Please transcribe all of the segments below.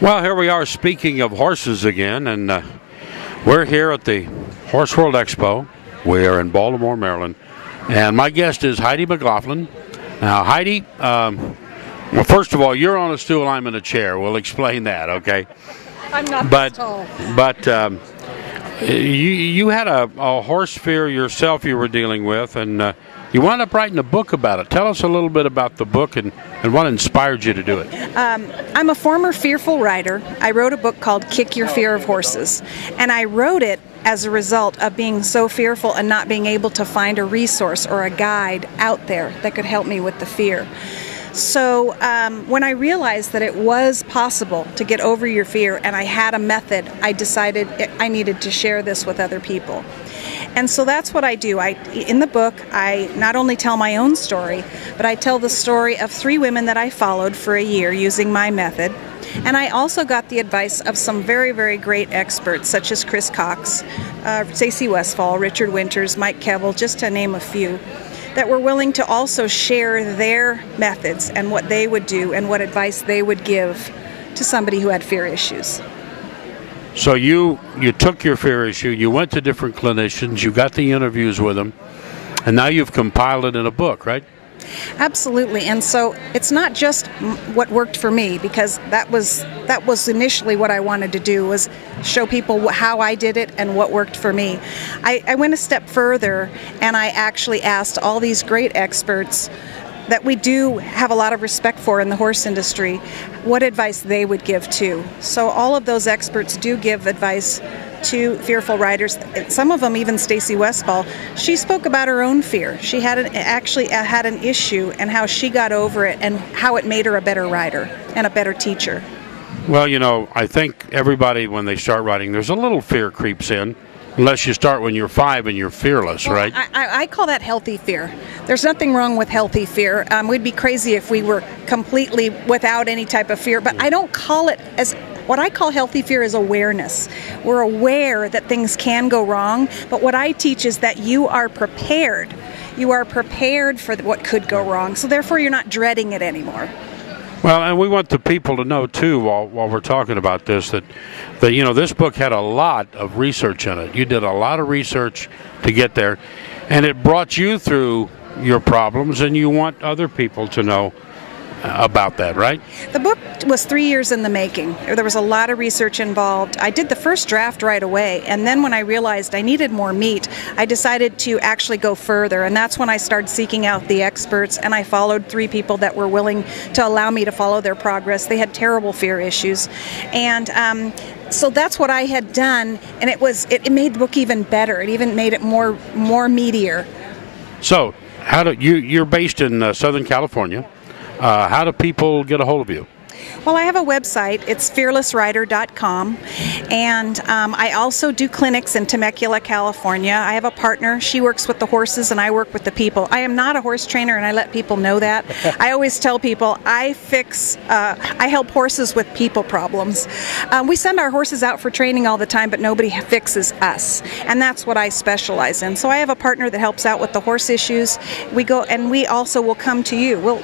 Well, here we are speaking of horses again, and we're here at the Horse World Expo. We are in Baltimore, Maryland, and my guest is Heidi McLaughlin. Now, Heidi, well, first of all, you're on a stool, I'm in a chair. We'll explain that, okay? I'm not this tall. But you had a horse fear yourself you were dealing with, and you wound up writing a book about it. Tell us a little bit about the book and what inspired you to do it. I'm a former fearful rider. I wrote a book called Kick Your Fear of Horses, and I wrote it as a result of being so fearful and not being able to find a resource or a guide out there that could help me with the fear. So when I realized that it was possible to get over your fear and I had a method, I decided I needed to share this with other people. And so that's what I do. In the book, I not only tell my own story, but I tell the story of 3 women that I followed for a year using my method. And I also got the advice of some very, very great experts, such as Chris Cox, Stacey Westfall, Richard Winters, Mike Kevel, just to name a few, that were willing to also share their methods and what they would do and what advice they would give to somebody who had fear issues. So you took your fear issue, you went to different clinicians, you got the interviews with them, and now you've compiled it in a book, right? Absolutely. And so it's not just what worked for me, because that was initially what I wanted to do, was show people how I did it and what worked for me. I went a step further, and I actually asked all these great experts that we do have a lot of respect for in the horse industry, what advice they would give too. So all of those experts do give advice to fearful riders. Some of them, even Stacey Westfall, she spoke about her own fear. She actually had an issue and how she got over it and how it made her a better rider and a better teacher. Well, you know, I think everybody, when they start riding, there's a little fear creeps in. Unless you start when you're 5 and you're fearless, well, right? I call that healthy fear. There's nothing wrong with healthy fear. We'd be crazy if we were completely without any type of fear, but I don't call it as... What I call healthy fear is awareness. We're aware that things can go wrong, but what I teach is that you are prepared. You are prepared for what could go wrong, so therefore you're not dreading it anymore. Well, and we want the people to know, too, while we're talking about this, that you know, this book had a lot of research in it. You did a lot of research to get there, and it brought you through your problems, and you want other people to know about that, right? The book was 3 years in the making. There was a lot of research involved. I did the first draft right away, and then when I realized I needed more meat, I decided to actually go further, and that's when I started seeking out the experts, and I followed 3 people that were willing to allow me to follow their progress. They had terrible fear issues, and so that's what I had done, and it made the book even better. It even made it more meatier. So, you're based in Southern California. How do people get a hold of you? Well, I have a website. It's fearlessrider.com, and I also do clinics in Temecula, California. I have a partner. She works with the horses, and I work with the people. I am not a horse trainer, and I let people know that. I always tell people I help horses with people problems. We send our horses out for training all the time, but nobody fixes us, and that's what I specialize in. So I have a partner that helps out with the horse issues. We go, and we also will come to you.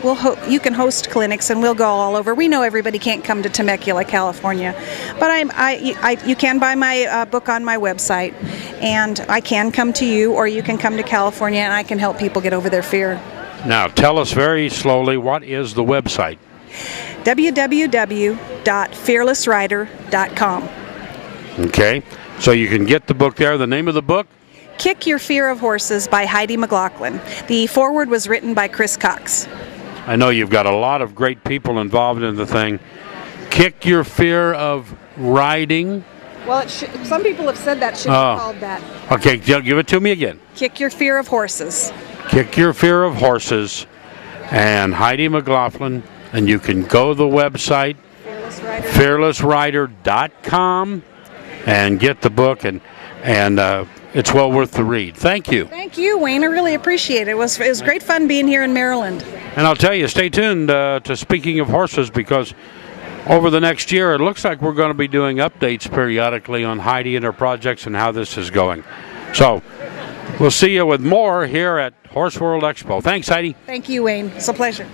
You can host clinics, and we'll go all over. We know everybody can't come to Temecula, California, but you can buy my book on my website, and I can come to you, or you can come to California, and I can help people get over their fear. Now, tell us very slowly, what is the website? www.fearlessrider.com. Okay, so you can get the book there. The name of the book? Kick Your Fear of Horses by Heidi McLaughlin. The foreword was written by Chris Cox. I know you've got a lot of great people involved in the thing. Kick Your Fear of Riding. Well, some people have said that should be called that. Okay, give it to me again. Kick Your Fear of Horses. Kick Your Fear of Horses, and Heidi McLaughlin, and you can go to the website, fearlessrider.com, and get the book, and it's well worth the read. Thank you. Thank you, Wayne. I really appreciate it. It was great fun being here in Maryland. And I'll tell you, stay tuned to Speaking of Horses, because over the next year, it looks like we're going to be doing updates periodically on Heidi and her projects and how this is going. So we'll see you with more here at Horse World Expo. Thanks, Heidi. Thank you, Wayne. It's a pleasure.